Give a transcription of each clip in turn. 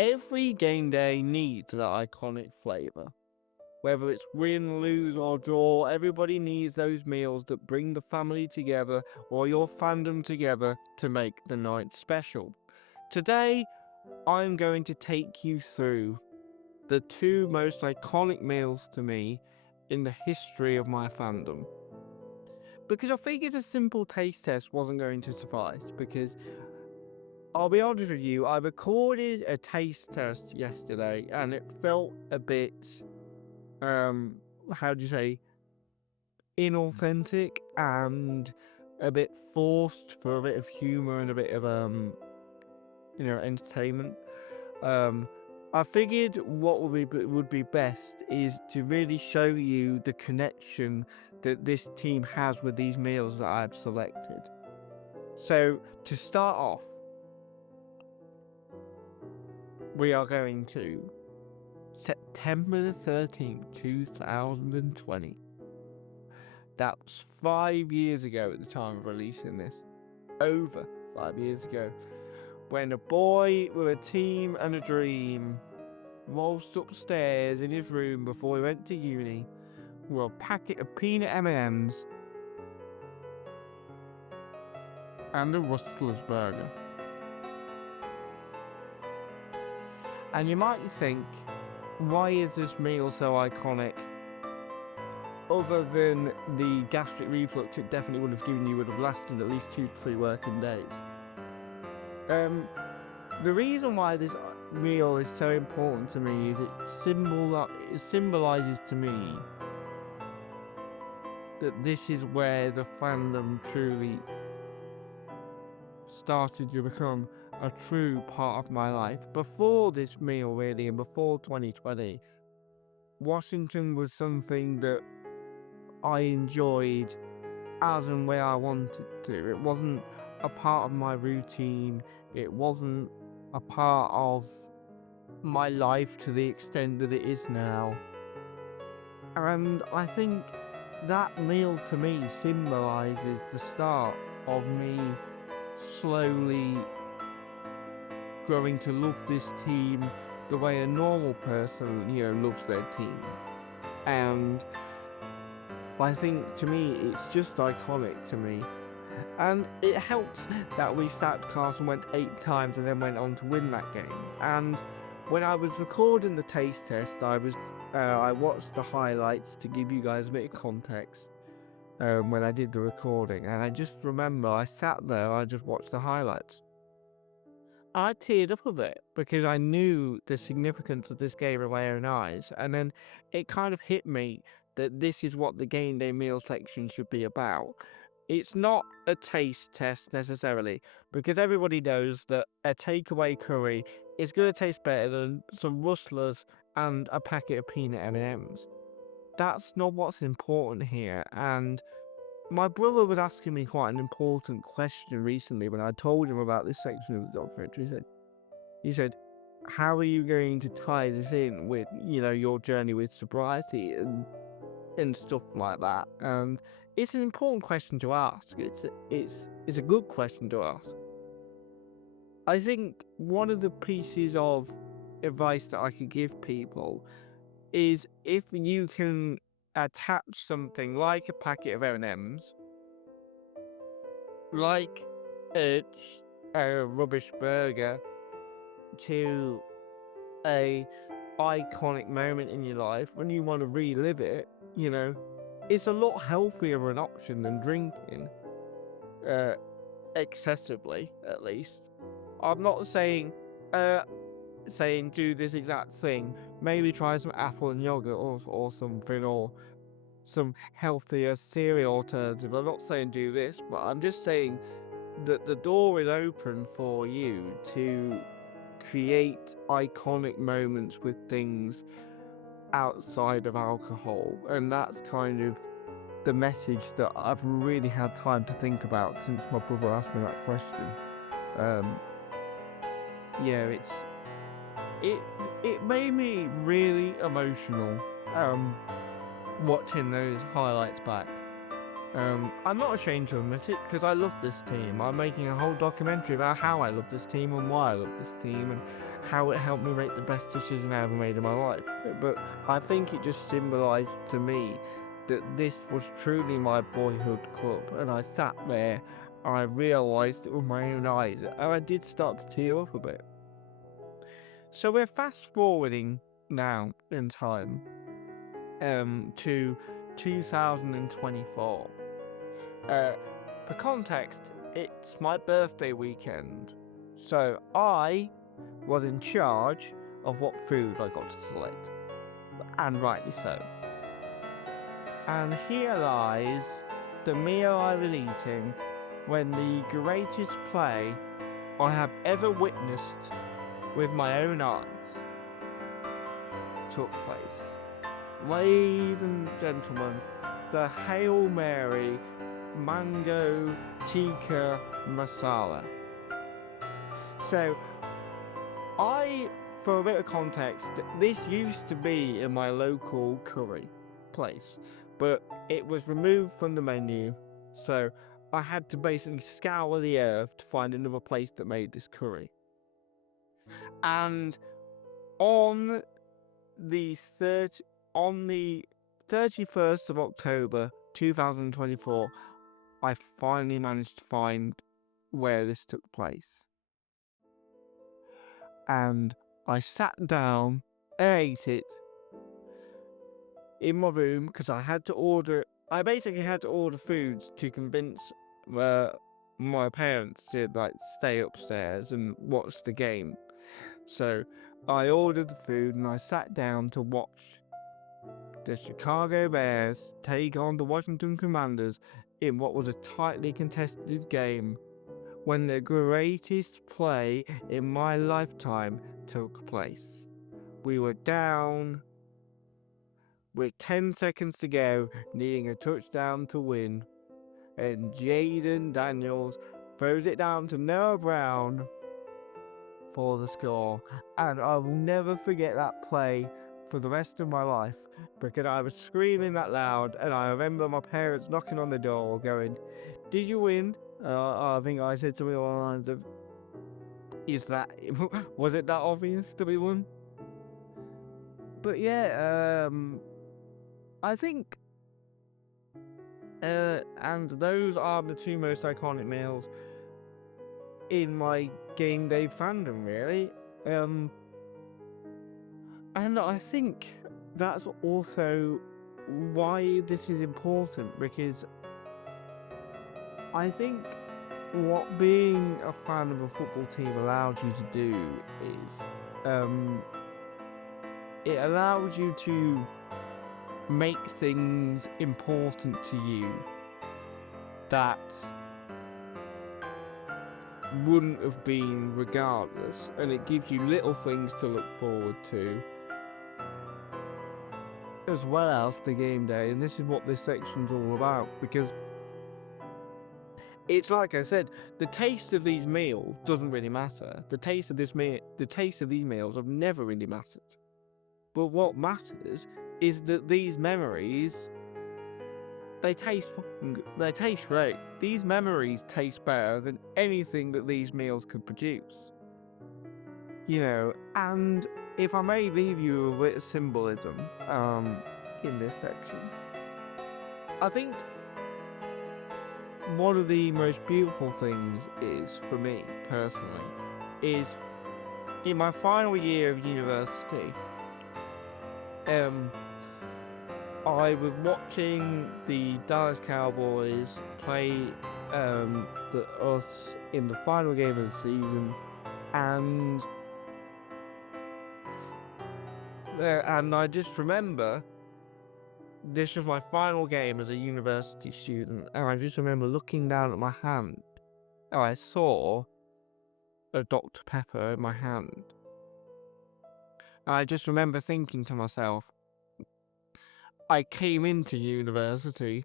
Every game day needs that iconic flavour. Whether it's win, lose, or draw, everybody needs those meals that bring the family together or your fandom together to make the night special. Today, I'm going to take you through the two most iconic meals to me in the history of my fandom. Because I figured a simple taste test wasn't going to suffice, because I'll be honest with you, I recorded a taste test yesterday and it felt a bit, how do you say, inauthentic and a bit forced for a bit of humor and a bit of, entertainment. Um, I figured what would be best is to really show you the connection that this team has with these meals that I've selected. So to start off, we are going to September the 13th, 2020. That was 5 years ago at the time of releasing this. Over 5 years ago. When a boy with a team and a dream waltzed upstairs in his room before he went to uni with a packet of peanut M&Ms and a Rustler's burger. And you might think, why is this meal so iconic? Other than the gastric reflux it definitely would have given you would have lasted at least 2 to 3 working days. The reason why this meal is so important to me is it symbolises to me that this is where the fandom truly started to become a true part of my life. Before this meal, really, and before 2020, Washington was something that I enjoyed as and where I wanted to. It wasn't a part of my routine. It wasn't a part of my life to the extent that it is now. And I think that meal to me symbolises the start of me slowly growing to love this team the way a normal person, loves their team. And I think to me, it's just iconic to me. And it helps that we sacked Carson went 8 times and then went on to win that game. And when I was recording the taste test, I watched the highlights to give you guys a bit of context when I did the recording. And I just remember I sat there, I just watched the highlights. I teared up a bit because I knew the significance of this game in my own eyes, and then it kind of hit me that this is what the game day meal section should be about. It's not a taste test necessarily, because everybody knows that a takeaway curry is going to taste better than some rustlers and a packet of peanut M&Ms. That's not what's important here, and my brother was asking me quite an important question recently when I told him about this section of the documentary. He said, how are you going to tie this in with, your journey with sobriety and stuff like that? And it's an important question to ask. It's a good question to ask. I think one of the pieces of advice that I could give people is if you can attach something like a packet of M&Ms, like a rubbish burger, to a iconic moment in your life when you want to relive it, it's a lot healthier an option than drinking excessively, at least. I'm not saying do this exact thing. Maybe try some apple and yogurt or something, or some healthier cereal alternative. I'm not saying do this, but I'm just saying that the door is open for you to create iconic moments with things outside of alcohol. And that's kind of the message that I've really had time to think about since my brother asked me that question. Um, yeah, it made me really emotional watching those highlights back. I'm not ashamed to admit it because I love this team. I'm making a whole documentary about how I love this team and why I love this team and how it helped me make the best decision I ever made in my life. But I think it just symbolised to me that this was truly my boyhood club, and I sat there and I realised it with my own eyes, and I did start to tear up a bit. So we're fast forwarding now in time to 2024. For context, it's my birthday weekend, so I was in charge of what food I got to select, and rightly so. And here lies the meal I was eating when the greatest play I have ever witnessed with my own eyes took place. Ladies and gentlemen, the Hail Mary Mango Tikka Masala. So, for a bit of context, this used to be in my local curry place, but it was removed from the menu, so I had to basically scour the earth to find another place that made this curry. And on the 31st of October 2024, I finally managed to find where this took place. And I sat down and ate it in my room because I basically had to order foods to convince my parents to stay upstairs and watch the game. So I ordered the food and I sat down to watch the Chicago Bears take on the Washington Commanders in what was a tightly contested game when the greatest play in my lifetime took place. We were down with 10 seconds to go, needing a touchdown to win, and Jaden Daniels throws it down to Noah Brown for the score. And I will never forget that play for the rest of my life because I was screaming that loud, and I remember my parents knocking on the door going, "Did you win?" I think I said something along the lines of, was it that obvious that we won? But yeah, I think, and those are the two most iconic meals in my Gameday fandom, really. And I think that's also why this is important, because I think what being a fan of a football team allows you to do is it allows you to make things important to you that wouldn't have been regardless, and it gives you little things to look forward to, as well as the game day. And this is what this section's all about, because it's like I said, the taste of these meals doesn't really matter. The taste of these meals have never really mattered. But what matters is that these memories, they taste great. These memories taste better than anything that these meals could produce. And if I may leave you with a symbolism in this section, I think one of the most beautiful things is, for me personally, is in my final year of university, I was watching the Dallas Cowboys play us in the final game of the season, and I just remember this was my final game as a university student, and I just remember looking down at my hand, and I saw a Dr. Pepper in my hand. And I just remember thinking to myself, I came into university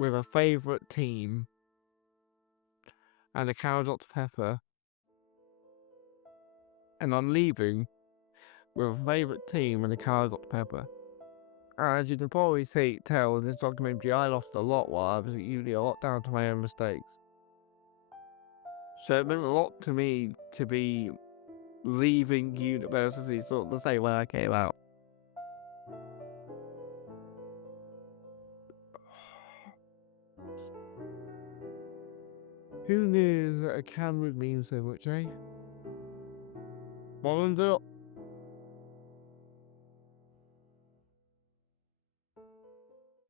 with a favourite team and a can of Dr. Pepper, and I'm leaving with a favourite team and a can of Dr. Pepper. As you can probably tell in this documentary, I lost a lot while I was at uni, a lot down to my own mistakes. So it meant a lot to me to be leaving university sort of the same way I came out. Who knew that a can would mean so much, eh? Well,